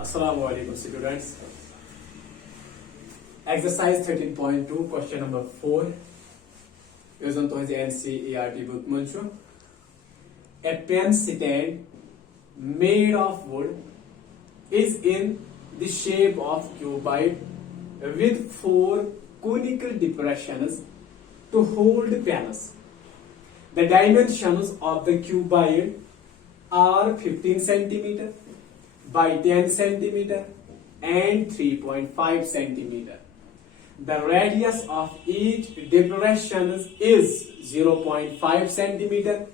Assalamu alaikum students. Exercise 13.2 question number 4. Using to the NCERT book munchu. A pen stand made of wood is in the shape of cuboid with 4 conical depressions to hold pens. The dimensions of the cuboid are 15 centimeter by 10 centimeter and 3.5 centimeter. The radius of each depression is 0.5 centimeter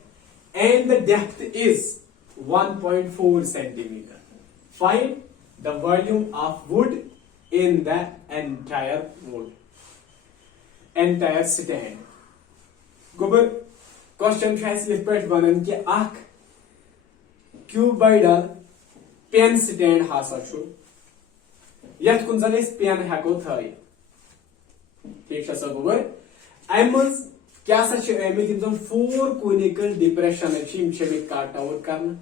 and the depth is 1.4 centimeter. Find the volume of wood in the entire stand. Gobar question has yith pait banan ki akh cuboidal pen stand hasa chu yath kun zan is pen heko thai thik cha gobar amaz kya sa che amit im zan 4 conical depression chim chemik cut out karna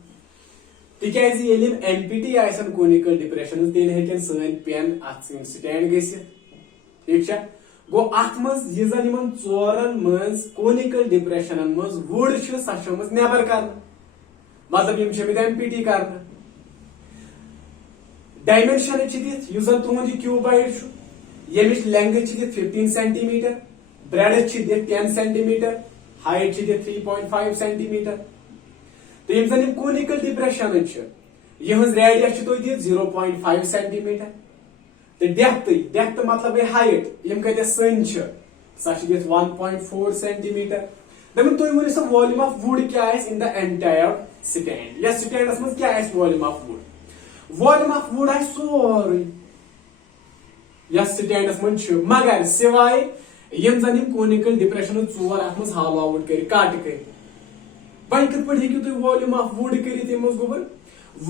tikazi yelim MPT aisan conical depression ten heken san pen atsim stand gesi thik cha go atmaz yizan iman tsoran mans conical depression mans wood chu sashamas never karna matlab im chemik MPT karna dimension chidit user tuhund cuboid chu yemish length chidit 15 centimeter breadth chidit 10 centimeter height chidit 3.5 centimeter to yim zanim conical depression chu yehus radius chito dit 0.5 centimeter the depth matlab hai height yim kate sun chu sa chidit 1.4 centimeter then to yim is volume of wood kya is in the entire stand yes stand as much kya is volume of wood volume of wood is sorry yes stand as much magar sivai yem zanim conical depression tsor atmas hollow out kari cut kari bai kit pad hekiu to volume of wood kari temos gobar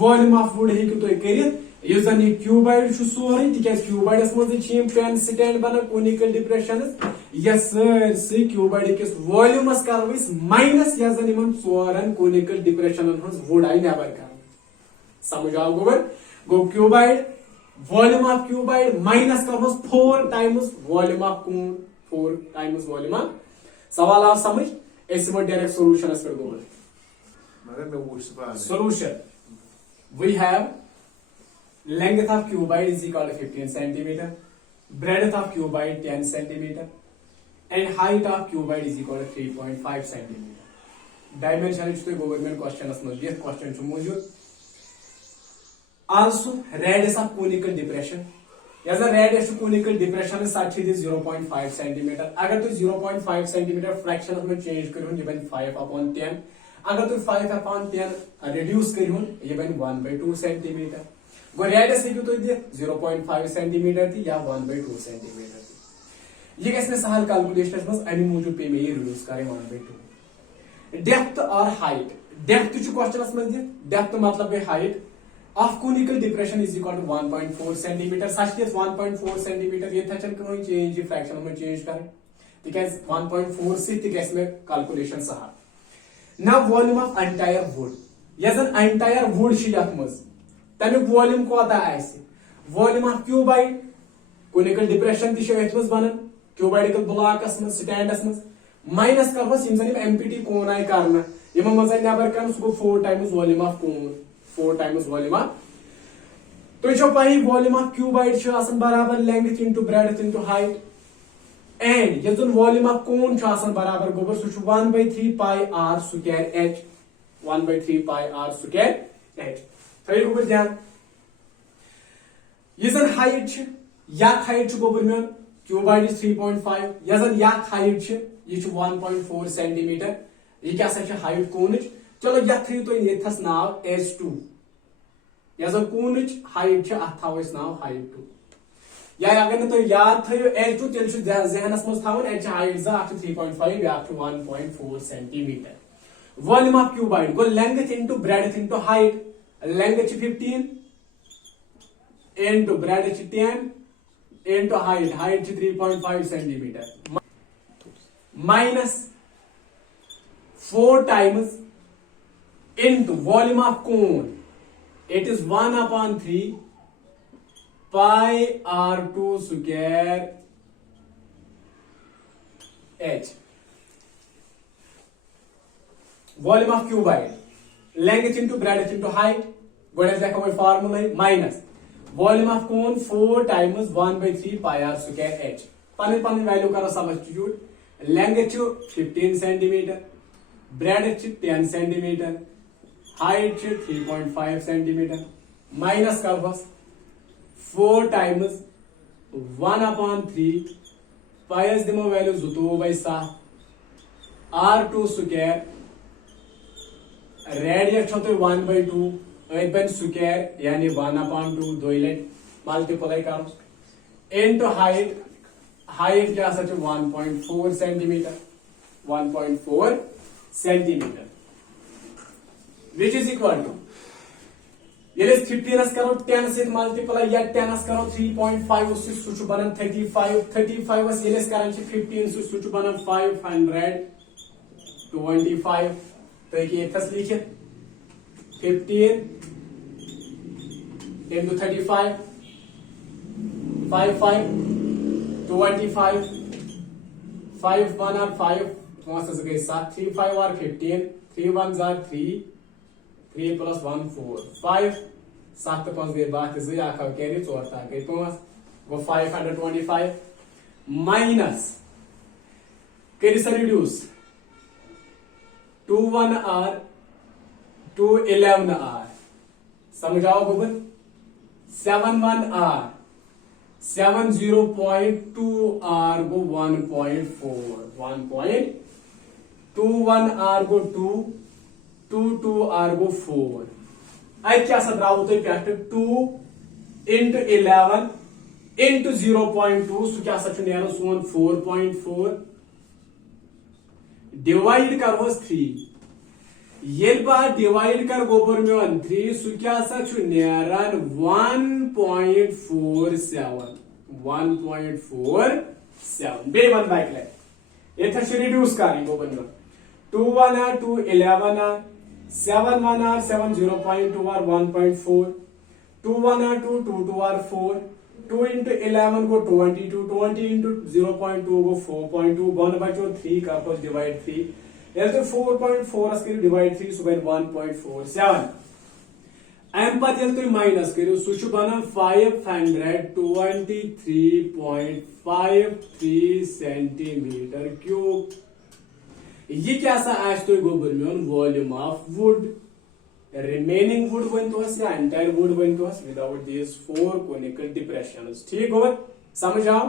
volume of wood hekiu to kari yuzan cuboid chu sorry tikas cuboid as much chim pen stand bana conical depression yes sir see cuboid kis volume as karvis minus yazan imam tsoran conical depression hos wood I never kar समझ आओ गोबर गो cuboid volume of cuboid minus करमस 4 times volume of cone 4 times volume of सवाल आप समझ ऐसे वो डायरेक्ट सॉल्यूशन इस पर गोबर solution we have length of cuboid is equal to 15 centimeter breadth of cuboid 10 centimeter and height of cuboid is equal to 3.5 centimeter dimension is तो government question असमज दिस क्वेश्चन छु मौजूद also radius of conical depression as a radius of conical depression is such is 0.5 centimeter agar to 0.5 centimeter fraction में change करूँ ये बन 5/10 अगर तो 5/10 reduce करूँ ये बन 1/2 centimeter गो radius है क्यों तो ये 0.5 centimeter थी या 1/2 centimeter थी ये कैसे सहल calculation में अन्य मौजूद पे में ये reduce करें 1/2 depth और height depth जो question में दिया depth मतलब है height of conical depression is equal to 1.4 centimeter such that 1.4 centimeter ये था चल करो change fraction में change करें because 1.4 से तिकैस में calculation सहा now volume of entire wood यजन entire wood शी यातमज तमे volume को आता है ऐसे volume of cuboid conical depression ती शवेतमज बनन cuboidal block असमज stand असमज minus करवस इमजन MPT कोन आय करना यम मजन नेबर करन उसको 4 times volume of cone 4 times volume of तो जो पाई volume of cuboid छ आसन बराबर length into breadth into height and यजन volume of cone छ आसन बराबर गोबर सु 1/3 pi r square h 1/3 pi r square h थई गोबर ध्यान यजन height छ या height छ गोबर में cuboid is 3.5 यजन या height छ ये छ 1.4 centimeter ये क्या छ height cone चलो यथी तो येथस नाव S2 यजन कूनच हाइट छ अथावस नाव हाइट 2 या अगर न तो याद थयो S2 तेल छु जहनस मस थावन H हाइट जा 3.5 या 1.4 centimetre volume of cuboid go length into breadth into height length छ 15 इनटू ब्रेडथ छ 10 इनटू हाइट छ 3.5 centimetre minus 4 times into volume of cone. It is 1/3 pi r2 square h. Volume of cuboid, length into breadth into height. What is the formula? Minus volume of cone 4 times 1 by 3 pi r square h. Pan value karo substitute. Length 15 centimeter, breadth 10 centimeter, height 3.5 centimeter. Minus curves 4 times 1 upon 3 pi s demo value 2 by 7 r2 square. Radius 1 by 2 ben square yani 1 upon 2 2 multiply करो into height क्या सच 1.4 centimeter 1.4 centimeter which is equal to ये 15 करो 10 से multiply या 10 करो 3.5 उससे सुच बनन 35 बस ये करन 15 से सुच बनन 525 तो एक एथस लिखिए 15 into 35 5 25 5 1 are 5 वहां से गए 7 3 5 are 15 3 1s are 3 3 plus 1 4 5 7 5 गए बात से या का कैरी 4 था गए 5 वो 525 minus कैरी से reduce 2 1 are 2 11 are समझाओ गोबर 7 1 are 7 0.2 r go 1.4 2 1 r go 2 2 r go 4 आई क्या सदराव तो पे 2 into 11 into 0.2 सो क्या सच नेरो सोन 4.4 डिवाइड करोस 3 ये बात डिवाइड कर गोबर में 3 सो क्या सच नेरन 1.47 बे वन बाइक ले ये था रिड्यूस करेंगे गोबर में 2 1 are 2 11 are 7 1 are 7 0.2 are 1.4 2 1 are 2 2 2 are 4 2 into 11 go 22 20 into 0.2 go 4.2 1 बचो 3 का कुछ डिवाइड 3 ये तो 4.4 अस्कर डिवाइड 3 सुबह 1.47 एम पर ये तो माइनस करो सुच बना 523.53 सेंटीमीटर क्यूब ये क्या सा आज तो गोबर में volume of would remaining wood one तो या entire wood वन तो without these 4 conical depressions ठीक होगा समझ आओ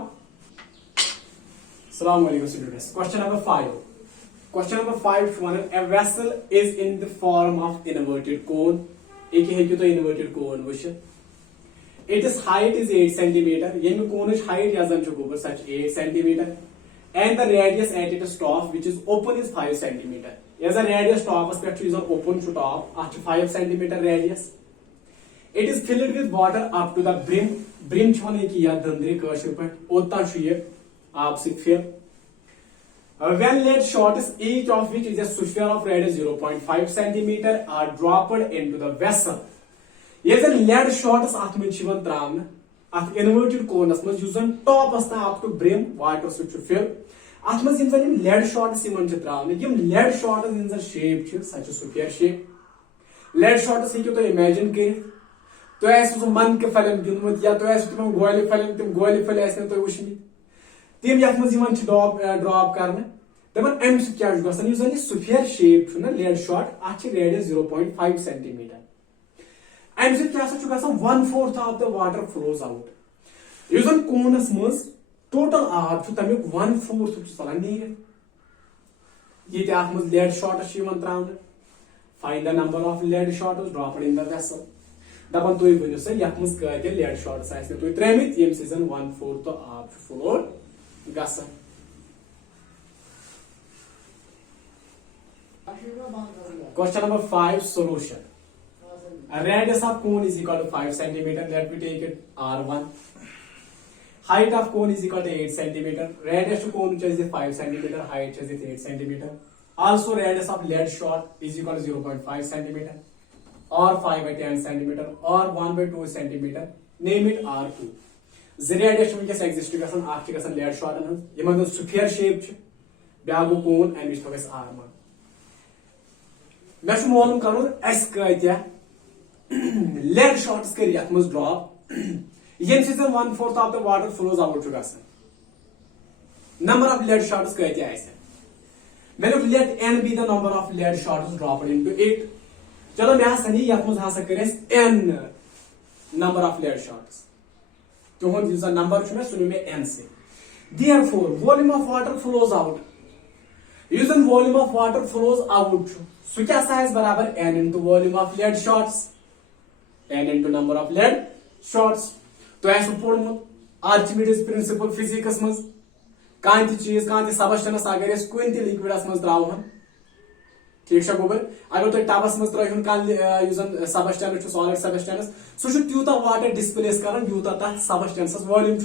अस्सलाम वालेकुम students question number 5 one a vessel is in the form of inverted cone एक है कि तो inverted cone वश its height is 8 centimeter ये cone height या जन गोबर such 8 centimeter and the radius at its top which is open is 5 centimeter as a radius top aspect is open to top at 5 centimeter radius it is filled with water up to the brim छोने की या दंदरी कशर पर ओता शुये आप से फिर when lead shorts each of which is a sphere of radius 0.5 centimeter are dropped into the vessel ये जन lead shorts आत में चिवन त्रावना आत inverted cone में यूजन top अस्ता up to brim water से फिर आत में जिन जन lead shorts इमन चित्रावना यम lead shorts इन जन shape च such a sphere shape lead shorts ही क्यों तो imagine के तो ऐसे तो मन के फलन गिनमत या तो ऐसे तुम गोली फलन तुम गोली फल ऐसे तो वुशनी तीन यात में जीवन ड्रॉप करना दबन एम से क्या गसन यूजन स्फीयर शेप छु ना लेड शॉट आछ रेडियस 0.5 सेंटीमीटर एम से क्या छु गसन 1/4 of the water flows out यूजन कोनस मस टोटल आब छु तमिक 1/4 छु चलन नीर ये आत में लेड शॉट छु यमन त्रावन find the number of lead shots dropped in the vessel दबन तो वनो से यत मस के लेड शॉट्स आइस तो त्रेमित यम सीजन 1/4 तो आब छु flow गसन Question number 5 solution. A radius of cone is equal to 5 centimeter. Let me take it R1. Height of cone is equal to 8 centimeter. Radius to cone is 5 centimeter. Height is 8 centimeter. Also radius of lead shot is equal to 0.5 centimeter or 5 by 10 centimeter or 1 by 2 centimeter. name it R2 ज़रिया छ वंकस exist गसन आख छ गसन lead शॉटन हन Yemen sphere shape छ bag गो कोन अमिश थो गस are मान मे छ मालूम करन अस कत्या लेड शॉट्स कर यत मज ड्रॉप यम से 1/4 of the water flows out छ गसन नंबर ऑफ लेड शॉट्स कत्या आसे मैंने late n be the number of lead shots dropped into it चलो मैं सनी यत मज हासा करस n number of lead shots तुहन जो नंबर छ सुन में n से therefore volume of water flows out यूजन volume of water flows out सु क्या साइज बराबर n into volume of lead shots n into number of lead shots तो ऐसा पढ़मुत आर्चिमिडीज प्रिंसिपल फिजिक्स मज कान चीज कान सबस्टेंस अगर कुन लिक्विडस मज त्रावन ठीक गोबर अगर तुम टबस मज त्रहन कान सबस्टेंस सॉलिड सबस्टेंस सह तूत वाटर डिस्प्लेस कर यूत तथ सबस्टेंस वॉल्यूम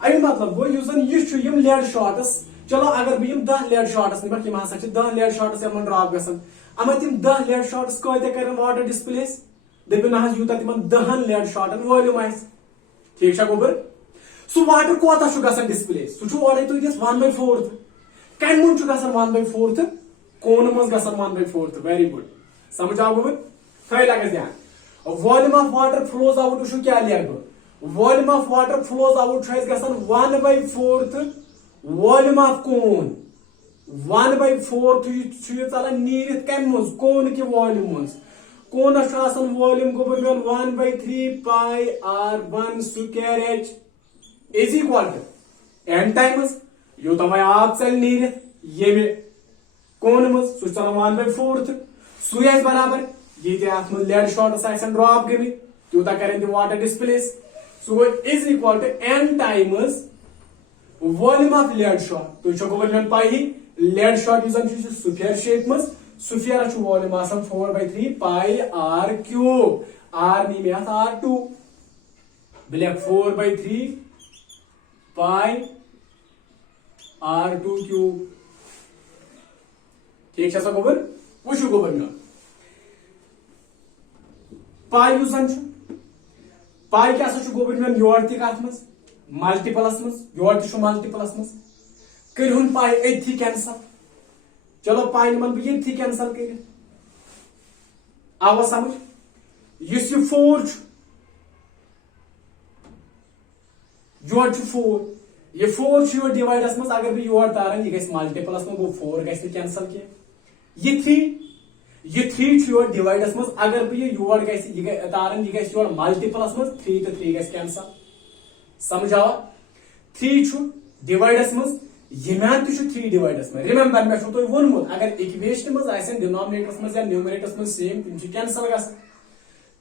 अमी मतलब गो यह लेड शॉट्स चलो अगर बह 10 लेड शॉट्स निमक 10 लेड शॉट्स ड्रॉप गसन अमा तिम 10 लेड शॉट्स कत कर वाटर डिस्प्लेस दपो ना यूत तिम 10 लेड शॉटन वॉल्यूम आ ठीक गोबर सो वाटर कोता गसन डिस्प्लेस सह ओरे तुस 1/4 कम मुन 1/4 कोन मज गसन 1/4 वेरी गुड समझ आओ गोबर थै लगस ध्यान volume of water flows out वुचु क्या लिख volume of water flows out गसन 1/4 वॉल्यूम ऑफ कोन 1/4 चलान नीरित कम मज कोन कि वॉल्यूम मज कोन वॉल्यूम गोबर 1/3 pi r1 square h is equal to n times यूत आब चल नीरित ये कोन मज सह चलान 1/4 सह बराबर ये लेड शॉट्स ड्रॉप गम तूत कर water displace so is equal to n times volume of lead shot तो गोबर pi lead shot sphere shape मज sphere volume 4/3 pi r cube r नी मे r2 बह 4/3 पाई r2 क्यूब ठीक गोबर वुचु गोबर मे पाई पाई क्या गोबर मे योर तथ मज मल्टीपलस मज योर मल्टीपलस मज कर पाई अथी कैंसल चलो पाई निमन बह ये कैंसल कर आवा समझ इस 4 योर 4 ये 4 योर डिवाइडस मज अगर बह योर तारन यह गई मल्टीपलस मज गो 4 गि कैंसल कह ये 3 योर डिवाइडस मज अगर बह योर तारन यह गई योर मल्टीपलस मज 3 तो 3 गि कैंसल समझावा 3 डिवाइडस मज यह 3 डिवाइडस में रिमेंबर मे तुम वोनमुत अगर इक्वेशन मज डिनोमिनेटर्स मज या न्यूमरेटर्स मज सेम तुम कैंसल ग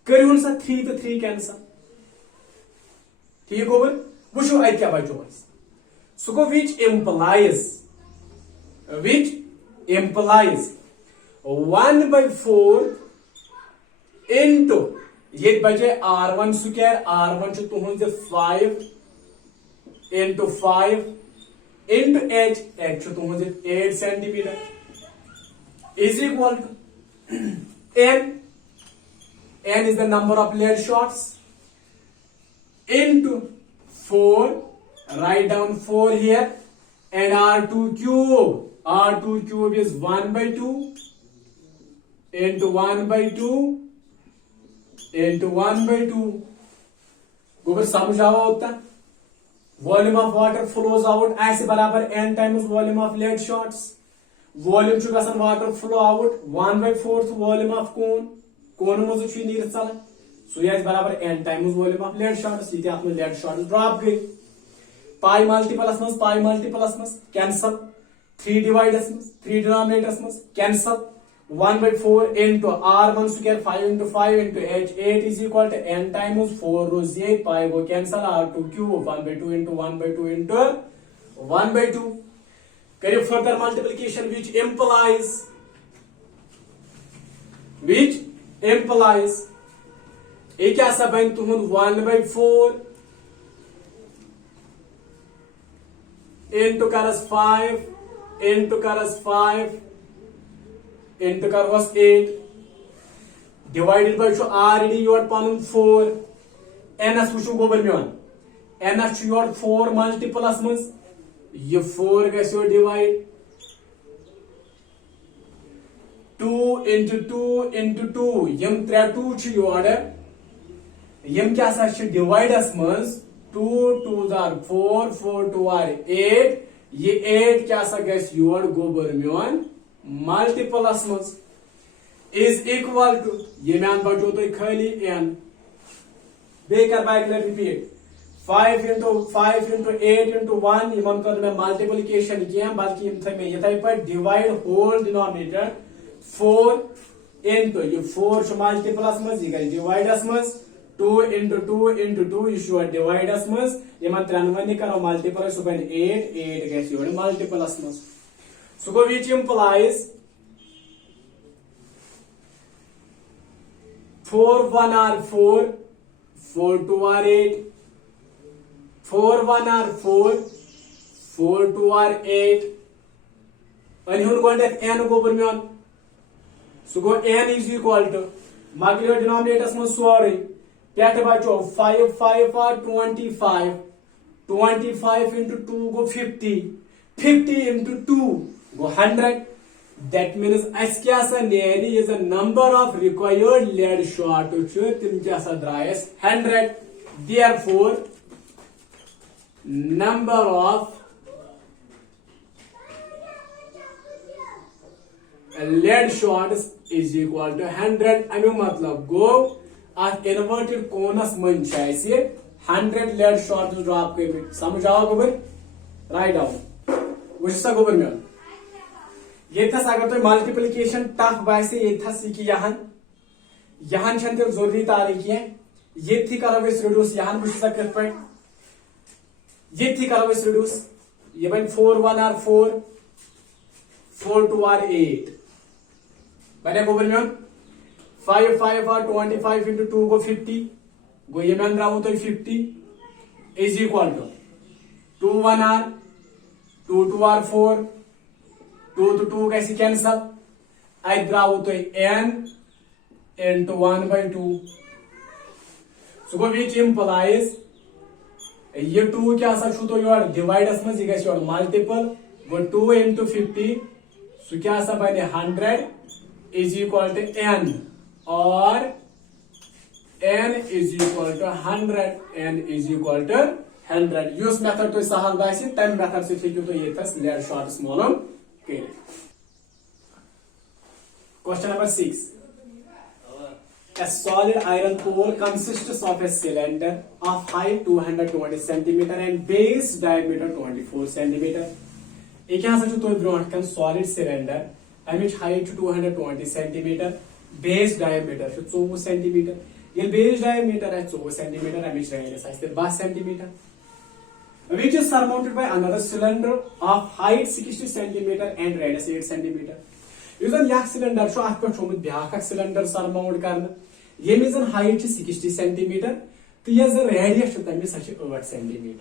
कर सा 3 तो 3 कैंसल ठीक गोबर वो अत क्या बचो सो गो विच इम्प्लाइज 1/4 इंटू ये बचे r1 स्क्वायर r1 तुहद 5 इंटू 5 इंटू h तुहद 8 centimeter is equal to n is the number of lead shots into 4 write down 4 here and r2 cube is 1/2 into 1/2 into 1/2 गोबर समझ आओ होता volume of water flows out ऐसे बराबर n times volume of lead shots volume छु गसन water flow out 1/4 volume of cone मज नीर चलान सो बराबर n times volume of lead shots ये लेड शॉट्स ड्रॉप गई पाई मल्टीपलस मज कैंसल 3 डिवाइडस मज 3 डिनोमिनेटर्स मज cancel 1/4 into r1 square 5 into 5 into h 8 is equal to n times 4 rows 8 pi go cancel r2 cube 1/2 into 1/2 into 1/2 करिए further multiplication which implies एक क्या सब बन तुम 1/4 into करस 5 into करस 5 into करवस 8 divided by already your pun 4 anus वो गोबर मेन एनस योर 4 मल्टीपलस मज ये 4 गो डिवाइड 2 into 2 into 2 यम 3 2 योर यम क्या डिवाइडस मज 2 2 4 4 2 8 ये 8 क्या योर गोबर मेन मल्टीपलस मज इज इक्वल टू ये मैं बचो तो खाली n baker bike repeat 5 into 8 into 1 Yemen कर मैं मल्टीप्लिकेशन किया बल्कि यम थे मैं ये थे पर डिवाइड होल डिनोमिनेटर 4 into ये 4 छ मल्टीपलस मज ये गई डिवाइडस मज 2 into 2 into 2 ये छ डिवाइडस मज यमन त्रनवनी करो मल्टीपल सो बन 8 गई यो मल्टीपलस मज सो गो which implies 4 1 are 4 4 2 are 8 4 1 are 4 4 2 are 8 and hun godet n gober meon so go n is equal to maglo denominators mon sorry pet bacho 5 5 are 25 25 into 2 go 50 50 into 2 go 100 that means as kya sa neri is a number of required lead shot to tim kya sa dries 100 therefore number of lead shots is equal to 100 ami matlab go at inverted conus man chaise 100 lead shots drop kar samjh aa gobar write down which sa gobar mein ये thus अगर तो multiplication tough बायसे ये thus की यहां छन ते जरूरी तारीख है ये थी करो इस रिड्यूस यहां बुझ सकत पे ये थी करो इस रिड्यूस ये बन 4 1 आर 4 4 2 आर 8 बने गोबर में 5 5 आर 25 into 2 go 50 गो ये में राहु तो 50 is equal to 2 1 R 2 2 R 4 2 to 2 कैसे कैंसल आई द्राव तो n into 1 by 2 so go which implies ये 2 क्या सा छु तो योर डिवाइडस में जिगा your multiple go 2 into 50 so क्या सा बने 100 is equal to n or n is equal to 100 n is equal to 100 use method तो सहल बासी तम मेथड से ठीक तो ये था लेड शॉर्ट्स मालूम Question number 6. A solid iron pole consists of a cylinder of height 220 cm and base diameter 24 cm. एक यहाँ से तो ब्रॉड कन solid cylinder अमिच height 220 cm base diameter 24 cm. ये base diameter है 24 cm अमिच radius है 12 cm. Which is surmounted by another cylinder of height 60 cm and radius 8 cm. Usan yak cylinder shu ath pat thomut byakh cylinder surmount karna yemizan height 60 cm to yes radius chu tamis 8 cm.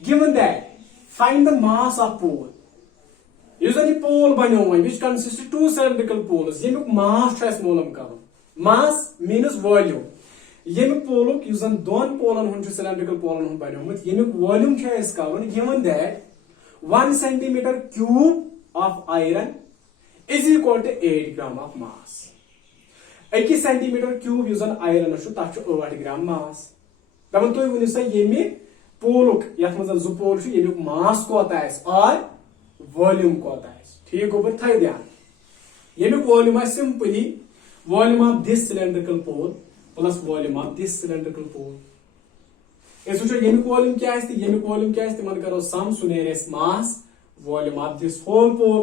Given that find the mass of pole. Usually pole bano which consists of two cylindrical poles yemuk mass chu as molum karu. Mass means volume. यम पोलुक युजन दोन pollen हुन cylindrical pollen हुन बनोमुत यमिक volume छ इस कवन given that 1 centimeter cube of iron is equal to 8 gram of mass 1 centimeter cube युजन iron छु ता छु 8 gram mass दमन तो युनि स यमि पोलुक यथ मज जु पोल छु यमिक mass कोता है और वॉल्यूम कोता है ठीक ऊपर थाय ध्यान यमिक volume is simply volume of this cylindrical pole plus volume of this cylindrical pole. इस वजह यमिक वॉल्यूम क्या है यमिक वॉल्यूम क्या है मन करो सम सुनेरेस mass volume of this whole pole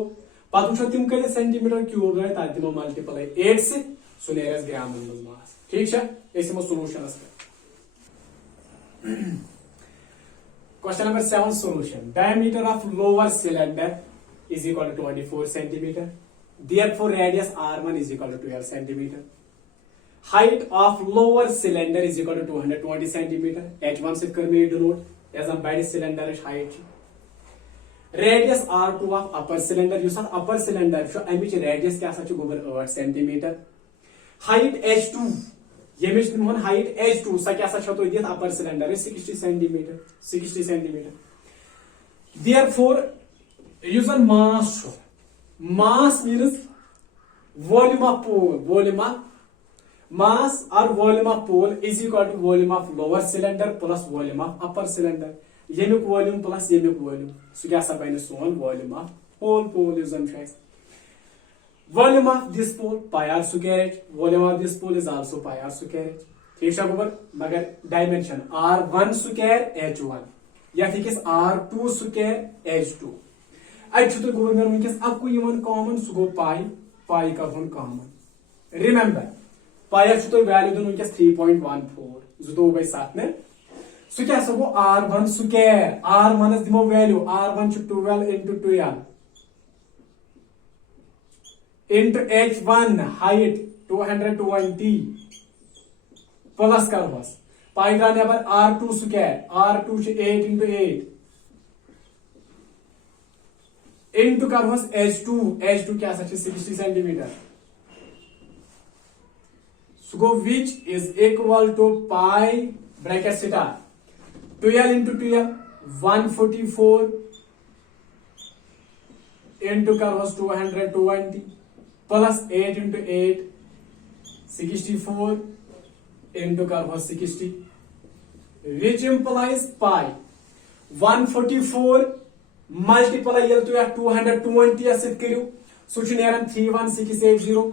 पत वुचो तिम कदे सेंटीमीटर क्यूब रहे ताकि तिमो मल्टीप्लाई 8 से सुनेरेस ग्राम मन मास ठीक है ऐसे मो सॉल्यूशन है question number 7 solution diameter of lower cylinder is equal to 24 cm therefore radius r1 is equal to 12 cm. Height of lower cylinder is equal to 220 cm. H1 से कर में denote as a body cylinder is height. Radius R2 of upper cylinder. You said upper cylinder. So I mean radius क्या सच गोबर 8 cm. Height H2 यमिच दिमोन height h2 सा क्या सा दित अपर सिलेंडर 60 सेंटीमीटर therefore यूजन mass means volume of pole mass or volume of pole is equal to volume of lower cylinder plus volume of upper cylinder yemuk volume plus yemuk volume so क्या सा बने सोन volume of whole pole यूजन volume of this pole pi r square h volume of this pole is also pi r square h ठीक है गोबर मगर dimension r1 square h1 या फिर r2 square h2 अच्छे गोबर में उनके आपको यमन कॉमन सो गो पाई का होन कॉमन रिमेंबर पाई अच्छे तो वैल्यू दोनों उनके 3.14 जो दो बाई साथ में सो क्या सो गो r1 square r1 दिमो value r1 12 into 12 into h1 height 220 plus कर बस पाई का neighbour r2 square r2 8 into 8 into कर बस h2 क्या सच 60 centimetre so which is equal to pi bracket star 12 into 12 144 into कर बस 220 plus 8 into 8 64 into कर 60 which implies pi 144 multiply यल तो 220 सिद्ध करियो सो 31680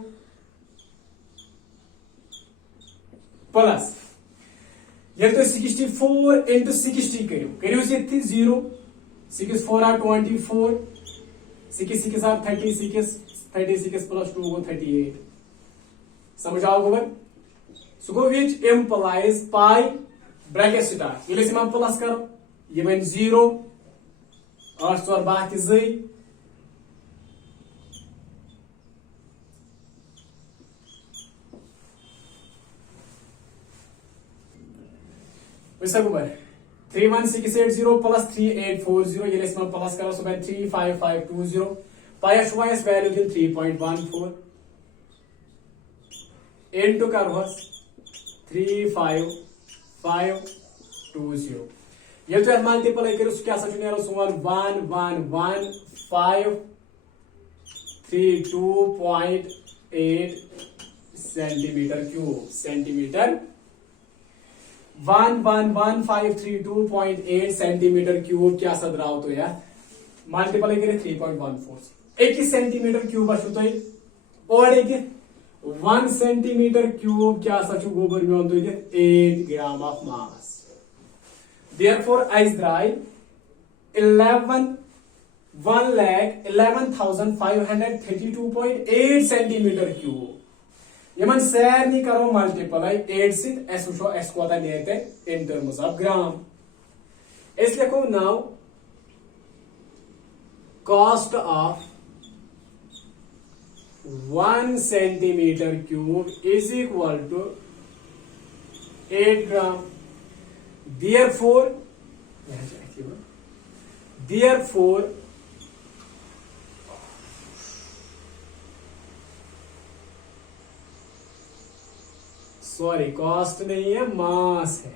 plus यल तो 64 into 60 करियो सिद्ध 0 6 4 are 24 6 6 are 36 plus 2 go 38 समझ आओ गोबर सो गो which implies pi bracket star ये लेकिन हम प्लस करो ये बन 0 8 और बाकी ज़ी वैसा गोबर 31680 plus 3840 ये लेकिन हम प्लस करो सो बन 35520 pi HYS value दिन 3.14 into कर्वस 35520 ये तो मल्टीप्लाई करो क्या सच नेरो सोन 111532.8 सेंटीमीटर क्यूब 111532.8 सेंटीमीटर क्यूब क्या सदराव तो यार मल्टीप्लाई करे 3.14 एक सेंटीमीटर क्यूब अच्छु तो और एक 1 सेंटीमीटर क्यूब क्या सचु गोबर में 8 gram of mass therefore ice dry 11,532.8 centimetre cube Yemen सैर नहीं करो मल्टीप्लाई 8 सित एस उशो एस को आता नेते इन टर्म्स ऑफ ग्राम इसलिए को now cost of 1 centimeter cube is equal to 8 gram. Therefore, sorry, cost नहीं है, mass है.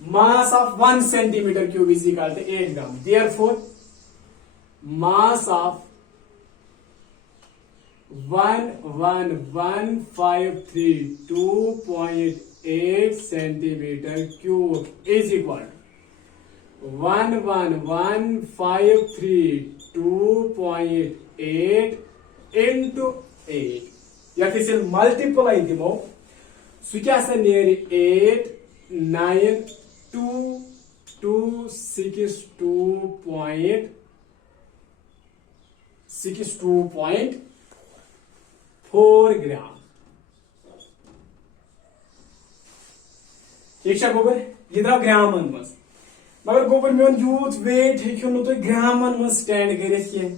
Mass of 1 centimeter cube is equal to 8 gram. Therefore, mass of 111532.8 centimeter cube is equal to 111532.8 into 8 यह से multiply दिमो सु क्या सा near 89262.4 ग्राम ठीक है गोबर ये द्राव ग्रामन मज मगर गोबर मेन यूथ वेट हेक्यो नु तो ग्रामन मज स्टैंड करित के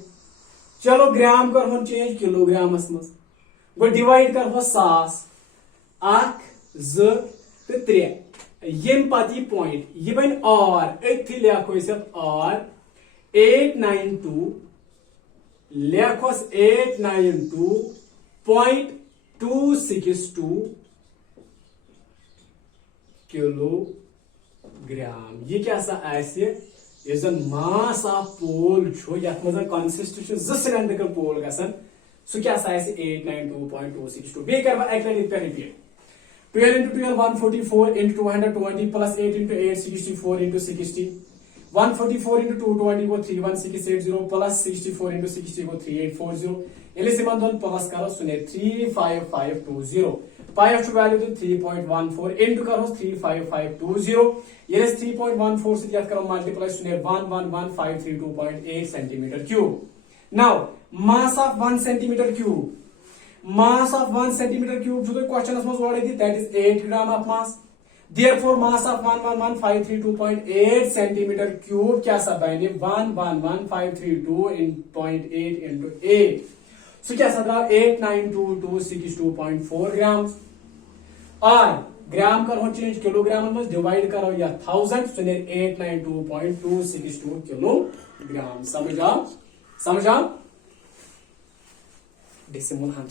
चलो ग्राम कर होन चेंज किलोग्रामस मज गो डिवाइड कर हो 100 1 2 तो 3 यम पति पॉइंट ये बन और एथि लेखो इसे और 892 लेखोस 892.262 किलोग्राम ये क्या सा आसे इस मास ऑफ पोल यथ मज कंसिस्ट सिलेंड्रिकल पोल गसन सह क्या 892.262 बे कर एक लट repeat 12 into 12 144 into 220 plus 8 into 8 64 into 60 144 into 220 go 31680 plus 64 into 60 go 3840 इले सिमन दोन प्लस करो सुने 35520 pi of value to 3.14 into करो 35520 इले 3.14 से याद करो मल्टीप्लाई सुने 111532.8 centimeter cube. Now mass of 1 centimeter cube. Mass of 1 centimeter cube जो तो क्वेश्चन में वर्ड है that is 8 gram of mass. Therefore mass of 111532.8 centimeter cube क्या सब बने 111532.8 into 8. So क्या सब रहा 89226.4 grams. और ग्राम करो चेंज किलोग्राम में डिवाइड करो या 1000 सुने 892.262 किलोग्राम. समझा डेसिमल हम